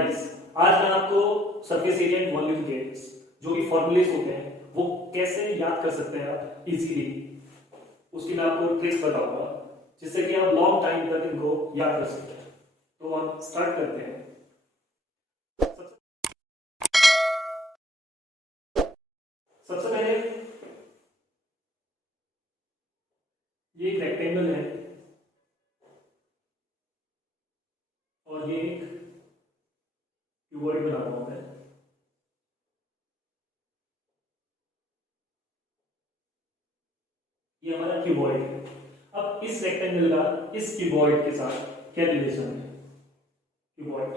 Guys, आज मैं आपको सरफेस एरिया एंड वॉल्यूम के जो भी फॉर्मूलेस होते हैं वो कैसे याद कर सकते हैं आप इजीली, उसकी मैं आपको ट्रिक्स बताऊंगा जिससे कि आप लॉन्ग टाइम तक इनको याद कर सकते हैं। तो हम स्टार्ट करते हैं। सबसे पहले ये एक रेक्टेंगल है और ये एक क्यूबॉइड बनाता हूं मैं। ये हमारा क्यूबॉइड है। अब इस रेक्टेंगल का इस क्यूबॉइड के साथ क्या रिलेशन है? क्यूबॉइड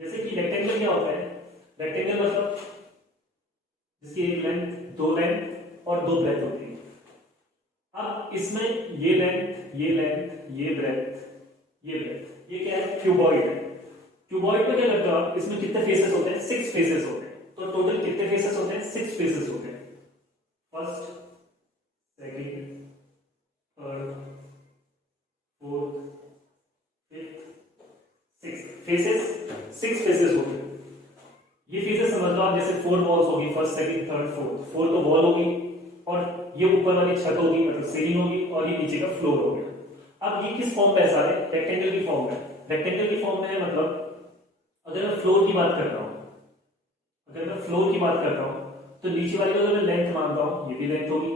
जैसे कि रेक्टेंगल क्या होता है? रेक्टेंगल मतलब जिसकी एक लेंथ, दो लेंथ और दो ब्रेथ होती है। अब इसमें ये लेंथ, ये लेंथ, ये ब्रेथ, ये ब्रेथ, ये क्या है? क्यूबॉइड है। क्यूबॉइड में क्या करते हो आप? इसमें कितने फेसेस होते हैं? 6 फेसेस होते हैं। तो टोटल कितने फेसेस होते हैं? 6 फेसेस होते हैं। First, second, third, fourth, fifth, sixth faces, 6 faces होते हैं। ये फेसेस समझ लो आप, जैसे 4 वॉल्स होगी, फर्स्ट, सेकंड, थर्ड, फोर्थ। 4 तो वॉल होगी और ये ऊपर वाली छत होगी मतलब सीलिंग होगी और ये नीचे का फ्लोर हो गया। अब ये किस फॉर्म में है? सारे रेक्टेंगल की फॉर्म में। रेक्टेंगल की फॉर्म में है मतलब अगर मैं फ्लोर की बात करता हूं, अगर मैं फ्लोर की बात करता हूं तो नीचे वाली अगर मैं लेंथ मानता हूं, ये भी लेंथ होगी,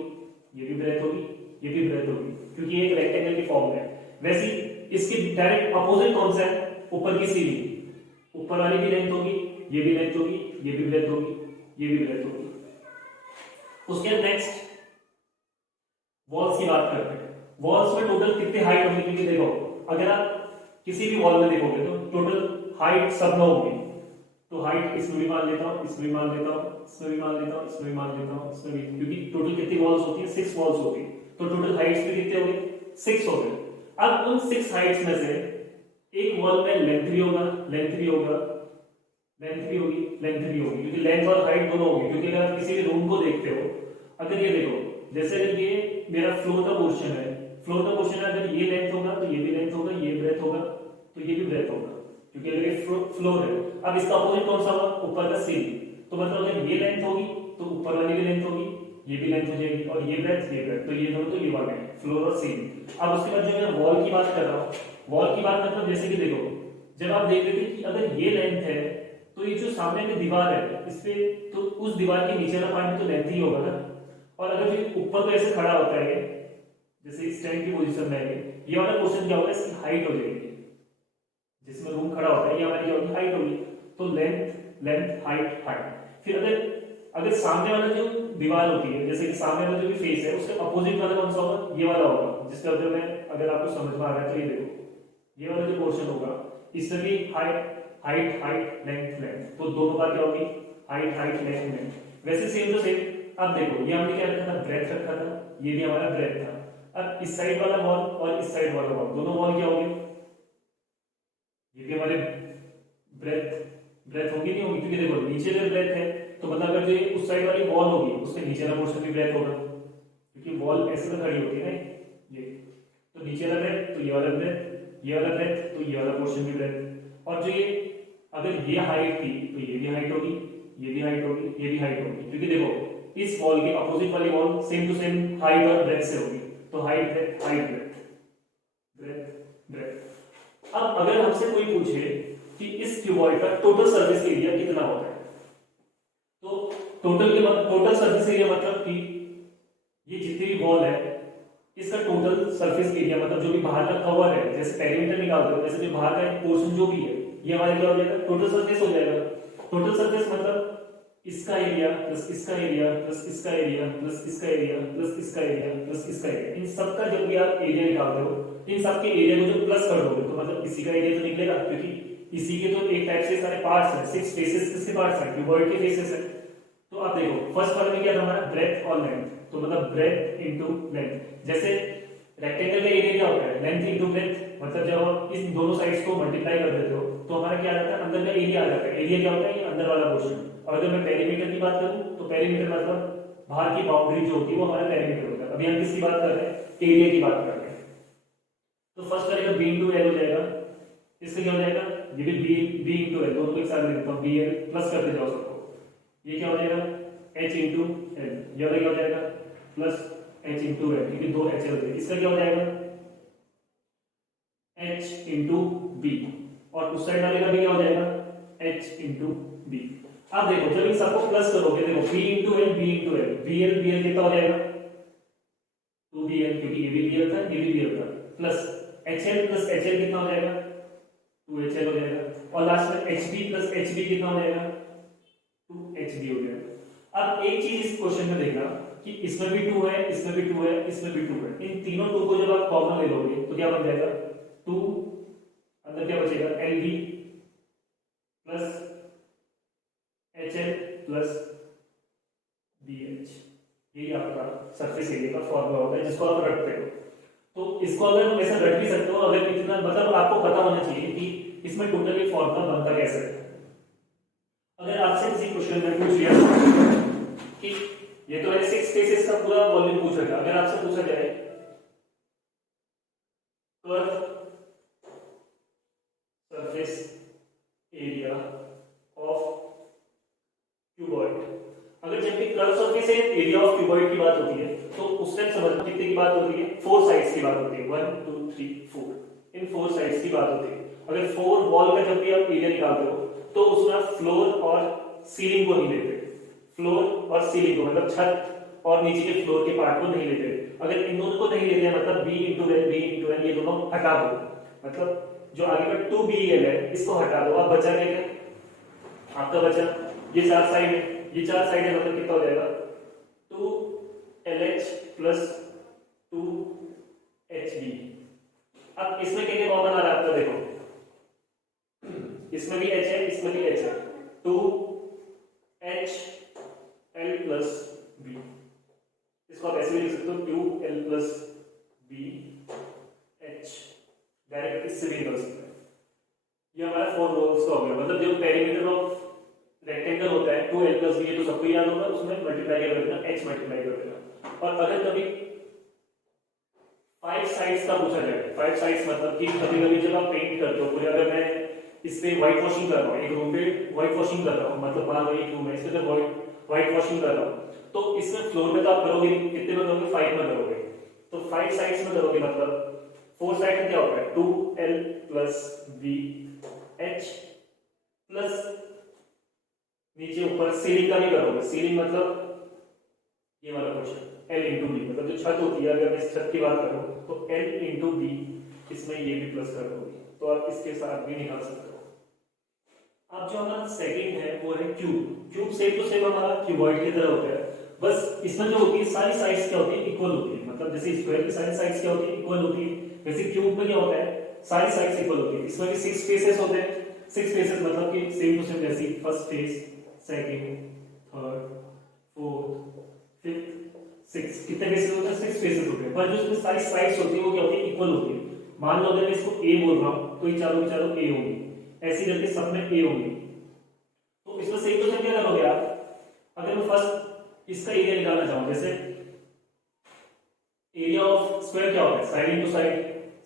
ये भी ब्रेथ होगी, ये भी ब्रेथ होगी, क्योंकि ये एक रेक्टेंगल की फॉर्म है। वैसे इसके डायरेक्ट अपोजिट कौन सा है? ऊपर की सीलिंग। ऊपर वाली भी लेंथ होगी, ये भी लेंथ होगी, ये भी ब्रेथ होगी, ये भी ब्रेथ होगी। उसके नेक्स्ट वॉल्स की बात करते हैं। वॉल्स में टोटल कितनी हाइट होगी? क्योंकि देखो अगर आप किसी भी वॉल में देखोगे तो टोटल हाइट सब में होगी। तो हाइट इसमें भी मान लेता हूं, इसमें भी मान लेता हूं, इसमें भी मान लेता हूं, इसमें भी मान लेता हूं, इसमें भी, क्योंकि टोटल कितनी वॉल्स होती है? 6 वॉल्स होती है। तो टोटल हाइट्स भी कितने हो गए? 6 हो गए। अब उन 6 हाइट्स में से एक वॉल में लेंथ भी होगा, लेंथ भी होगा, लेंथ भी होगी, लेंथ भी होगी, क्योंकि लेंथ और हाइट दोनों होगी। क्योंकि अगर आप किसी भी रूम को देखते हो, अगर ये देखो जैसे अगर ये मेरा फ्लोर का पोर्शन है, फ्लोर का पोर्शन है, अगर ये लेंथ होगा तो ये भी लेंथ होगा, ये ब्रेथ होगा तो ये भी ब्रेथ होगा, क्योंकि अगर ये फ्लोर है। अब इसका अपोजिट कौन सा होगा? ऊपर का सीलिंग। तो मतलब अगर ये लेंथ होगी तो ऊपर वाली भी लेंथ होगी, ये भी लेंथ हो जाएगी, और ये ब्रेथ, ये ब्रेथ, तो ये दोनों तो ये वाले हैं, फ्लोर और सीलिंग। अब उसके बाद जो मैं वॉल की बात कर रहा हूँ, वॉल की बात मतलब जैसे कि देखो जब आप देख रहे थे कि अगर ये लेंथ है तो ये जो सामने की दीवार है इस पे, तो उस दीवार के नीचे वाला पार्ट तो लेंथ ही होगा ना। और अगर ये ऊपर तो ऐसे खड़ा होता है जैसे स्टैंड की पोजीशन में है, ये वाला पोर्शन क्या होगा? इसकी हाइट हो जाएगी। जिसमें रूम खड़ा होता है ये हमारी क्या होगी? हाइट होगी। तो लेंथ, लेंथ, हाइट, हाइट। फिर अगर अगर सामने वाला जो दीवार होती है, जैसे कि सामने वाला जो भी फेस है उसके अपोजिट वाला कौन सा होगा? ये वाला होगा। जिसका अगर मैं अगर आपको समझ में आ रहा है तो ये देखो ये वाला जो पोर्शन होगा इसमें भी height, height, height, length, length, तो दोनों बार क्या होगी? Height, height, length, length. वैसे सेम टू सेम। अब देखो ये हमने क्या रखा था? ब्रेथ रखा था, ये भी हमारा ब्रेथ था। अब इस साइड वाला वॉल और इस साइड वाला वॉल, दोनों वॉल क्या होंगे? ये भी हमारे ब्रेथ, ब्रेथ होगी नहीं होगी? क्योंकि देखो नीचे जो ब्रेथ है तो मतलब अगर जो उस साइड वाली वॉल होगी उसके नीचे वाला पोर्शन भी ब्रेथ होगा, क्योंकि वॉल ऐसे तो खड़ी होती है ना। ये तो नीचे वाला ब्रेथ तो ये वाला ब्रेथ, ये वाला ब्रेथ तो ये वाला पोर्शन भी ब्रेथ। और जो ये अगर ये हाइट थी तो ये भी हाइट होगी, ये भी हाइट होगी, ये भी हाइट होगी, क्योंकि देखो इस वॉल के अपोजिट वाली wall same to same height और ब्रेथ से होगी। तो height, breadth, height, breadth, breadth, breadth. अब अगर हमसे कोई पूछे कि इस क्यूबॉइड का टोटल सरफेस एरिया कितना होता है, तो टोटल सरफेस एरिया मतलब कि ये जितनी भी वॉल है इसका टोटल सरफेस एरिया मतलब जो भी बाहर का कवर है, जैसे पेरीमीटर निकालते हो वैसे जो बाहर का पोर्शन जो भी है ये हमारे क्या हो जाएगा? टोटल सरफेस हो जाएगा। टोटल सरफेस मतलब इसका एरिया प्लस इसका एरिया प्लस इसका एरिया प्लस इसका एरिया प्लस इसका एरिया प्लस इसका एरिया, इन सबका जब भी आप एरिया निकालते हो इन सबके एरिया को जो प्लस कर दोगे तो मतलब इसी का एरिया तो निकलेगा, क्योंकि इसी के तो एक टाइप से सारे पार्ट्स हैं, 6 फेसेस किसके पार्ट्स हैं? क्यूबॉइड के फेसेस हैं। तो आप देखो फर्स्ट वाले में क्या था हमारा? ब्रेथ और लेंथ, तो मतलब ब्रेथ इनटू लेंथ। जैसे रेक्टेंगल का एरिया क्या होता है? लेंथ इनटू ब्रेथ, मतलब जब आप इन दोनों साइड्स को मल्टीप्लाई कर देते हो तो हमारा क्या आ जाता है? अंदर का एरिया आ जाता है। एरिया क्या होता है? ये अंदर वाला पोर्शन। और अगर मैं पेरीमीटर की बात करूं तो पेरीमीटर मतलब बाहर की बाउंड्री जो होती है वो हमारा पेरीमीटर होता है। अभी हम किसकी बात कर रहे हैं? एरिया की बात कर रहे हैं। तो फर्स्ट करेगा बी इनटू एल हो जाएगा, इससे क्या हो जाएगा? ये भी बी इंटू एल, दोनों को एक साथ लिख देता हूँ, बी एल प्लस करते जाओ सबको, ये क्या हो जाएगा एच इंटू एल, ये क्या हो जाएगा प्लस एच इंटू एल, क्योंकि दो एच एल, इसका क्या हो जाएगा एच इंटू बी, और उस साइड वाले का भी क्या हो जाएगा एच इंटू बी। अब देखो जब इन सबको प्लस करोगे, देखो B into L, B into L, B L कितना हो जाएगा 2bl, क्योंकि ये भी bl था ये भी bl था, प्लस hl प्लस hl कितना हो जाएगा 2hl हो जाएगा, और लास्ट में hb प्लस hb कितना हो जाएगा 2hb हो जाएगा। अब एक चीज इस क्वेश्चन में देखना कि इसमें भी 2 है, इसमें भी 2 है, इसमें भी 2 है, इन तीनों 2 को जब आप कॉमन ले लोगे तो क्या बन जाएगा 2, अंदर क्या बचेगा lb plus hl plus bh, यही आपका सरफेस एरिया का फॉर्मूला होता है जिसको आप रखते हो। तो इसको अगर ऐसा रख भी सकते हो, अगर इतना मतलब आपको पता होना चाहिए कि इसमें टोटली फॉर्मूला बनता कैसे है। अगर आपसे किसी क्वेश्चन में पूछ लिया कि ये तो है 6 स्पेसेस का पूरा वॉल्यूम पूछेगा, अगर आपसे पूछा जाए curve surface area of cuboid, अगर जब भी curve surface area of cuboid की बात होती है तो उस टाइम समझना कितने की बात होती है 4 साइड्स की बात होती है, 1 2 3 4, इन 4 साइड्स की बात होती है। अगर 4 वॉल का जब भी आप एरिया निकालते हो तो उसमें फ्लोर और सीलिंग को नहीं लेते, फ्लोर और सीलिंग को मतलब छत और नीचे के फ्लोर के पार्ट को नहीं लेते। अगर इन दोनों को नहीं लेते हैं मतलब b इंटू एल ये दोनों हटा दो, मतलब जो आगे का 2bl है इसको हटा दो, अब बचा क्या आपका बचा ये 4 साइड है, ये 4 साइड है मतलब कितना हो जाएगा 2LH प्लस 2HB। अब इसमें क्या कॉमन आ रहा है आपका, देखो इसमें भी H है इसमें भी H है, 2HL प्लस B, इसको आप ऐसे भी लिख सकते हो 2L प्लस BH, डायरेक्ट इससे भी निकल सकते हैं। ये हमारा 4 वॉल्स का हो गया, मतलब जो पेरीमीटर ऑफ रेक्टेंगल होता है 2L प्लस B, ये तो सबको याद होगा, उसमें मल्टीप्लाई कर देना H मल्टीप्लाई कर देना। और अगर कभी 5 साइड्स का पूछा जाए, 5 साइड्स मतलब कि कभी-कभी जब आप पेंट करते हो पूरे, अगर मैं इस पे व्हाइट वॉशिंग कर रहा हूं, एक रूम पे व्हाइट वॉशिंग कर रहा हूं, मतलब मान लो एक रूम है इस पे जब व्हाइट वॉशिंग कर रहा हूं तो इसमें फ्लोर में तो आप करोगे कितने में करोगे 5 में करोगे, तो 5 साइड्स में करोगे मतलब 4 साइड में क्या होगा 2L प्लस BH प्लस नीचे ऊपर सीलिंग का भी करोगे, सीलिंग मतलब ये वाला क्वेश्चन L इंटू बी, मतलब जो छत होती है अगर मैं इस छत की बात करूं तो L इंटू बी, इसमें ये भी प्लस कर दोगे तो आप इसके साथ भी निकाल सकते हो। अब जो हमारा सेकंड है वो है cube. Cube same to same हमारा क्यूबॉइड की तरह होता है, बस इसमें जो होती है सारी साइड्स क्या होती है इक्वल होती है, मतलब जैसे स्क्वायर की सारी साइड्स क्या होती है इक्वल होती है, वैसे क्यूब में क्या होता है सारी साइड्स इक्वल होती है। इसमें भी 6 फेसेस होते हैं, 6 फेसेस मतलब कि सेम टू सेम जैसे first face, second, third, fourth, fifth, 6 कितने फेसेस होते हैं 6 फेसेस होते हैं, पर जो इसमें सारी साइड्स होती है वो क्या होती है इक्वल होती है। मान लो अगर मैं इसको A बोल रहा हूं तो ये चारों A होंगी, ऐसी करके सब में A होंगी। तो इसमें से एक तो क्या करोगे आप, अगर मैं फर्स्ट इसका एरिया निकालना चाहूं, जैसे एरिया ऑफ स्क्वायर क्या होता है side into side,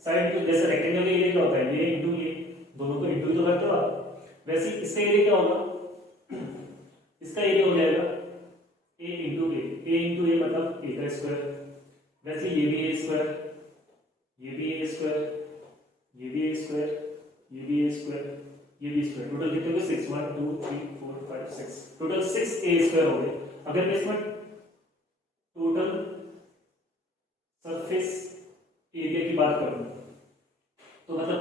side into जैसे रेक्टेंगल का एरिया क्या होता है ये इनटू ये, दोनों को इनटू तो करते हो आप, वैसे इसका एरिया क्या होगा इसका एरिया हो जाएगा A इंटू A मतलब A का स्क्वायर, वैसे ये भी A स्क्वायर, ये भी A स्क्वायर, ये भी A स्क्वायर, ये भी A स्क्वायर, ये भी स्क्वायर, टोटल कितने हो गए 6 1 2 3 4 5 6, टोटल 6 A स्क्वायर हो गए। अगर मैं इसमें टोटल सरफेस एरिया की बात करूं तो मतलब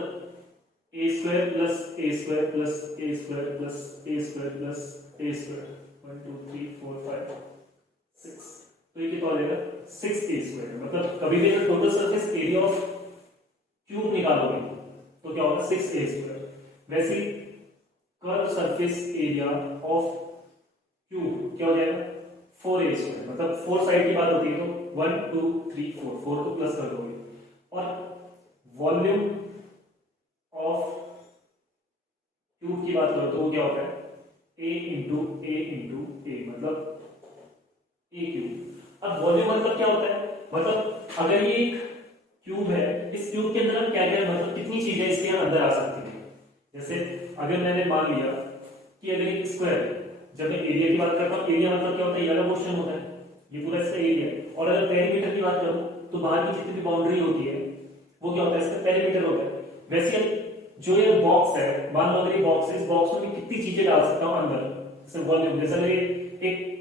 A square plus A square plus A square plus A square plus A square 1 2 3 4 5 6, तो ये कितना हो जाएगा 6A स्क्वायर, मतलब कभी भी अगर total surface area of cube निकालोगे तो क्या होगा 6A स्क्वायर। वैसे curve surface area of cube क्या हो जाएगा 4A स्क्वायर, मतलब 4 साइड की बात होती है तो 1 2 3 4 4 को प्लस कर दोगे, और वॉल्यूम ऑफ क्यूब की बात करो तो वो क्या होता है A इंटू A मतलब A क्यूब। अब वॉल्यूम मतलब क्या होता है, मतलब अगर ये क्यूब है, इस क्यूब के अंदर क्या क्या मतलब कितनी चीजें इसके अंदर आ सकती है, जैसे अगर मैंने मान लिया कि अगर एक स्क्वायर है, जब मैं एरिया की बात करता हूँ, एरिया मतलब क्या होता है, ये वाला पोर्शन होता है, ये पूरा इसका एरिया है। और अगर पेरीमीटर की बात करूँ तो बाहर की जितनी भी बाउंड्री होती है वो क्या होता है, इसका पेरीमीटर होता है। वैसे जो ये बॉक्स है, मान लो अगर ये बॉक्स है, इस बॉक्स में मैं कितनी चीजें डाल सकता हूँ अंदर, जैसे वॉल्यूम, जैसे अगर ये एक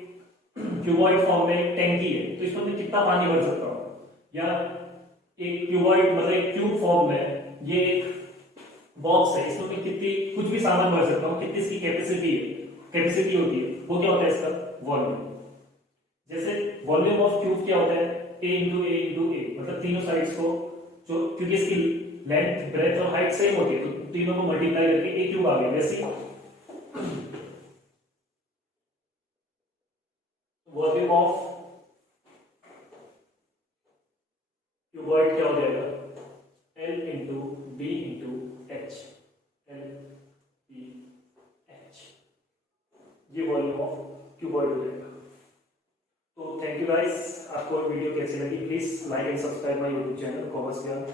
क्यूबॉइड फॉर्म में एक टैंकी है तो इसमें मैं कितना पानी भर सकता हूँ, या एक क्यूबॉइड मतलब एक ट्यूब फॉर्म में ये एक बॉक्स है, इसमें मैं कितनी कुछ भी सामान भर सकता हूँ, कितनी इसकी कैपेसिटी होती है, वो क्या होता है इसका वॉल्यूम। जैसे वॉल्यूम ऑफ ट्यूब क्या होता है, ए इंटू ए मतलब तीनों साइड्स को, जो क्योंकि इसकी लेंथ ब्रेथ और हाइट सेम होती है तो तीनों को मल्टीप्लाई करके ए क्यूब आ गया। वैसे वॉल्यूम ऑफ क्यूबॉइड क्या हो जाएगा, L into B into H, L B H, ये वॉल्यूम ऑफ क्यूबॉइड हो जाएगा। तो थैंक यू गाइस, आपको वीडियो कैसी लगी please like and subscribe my YouTube channel commerce ज्ञान।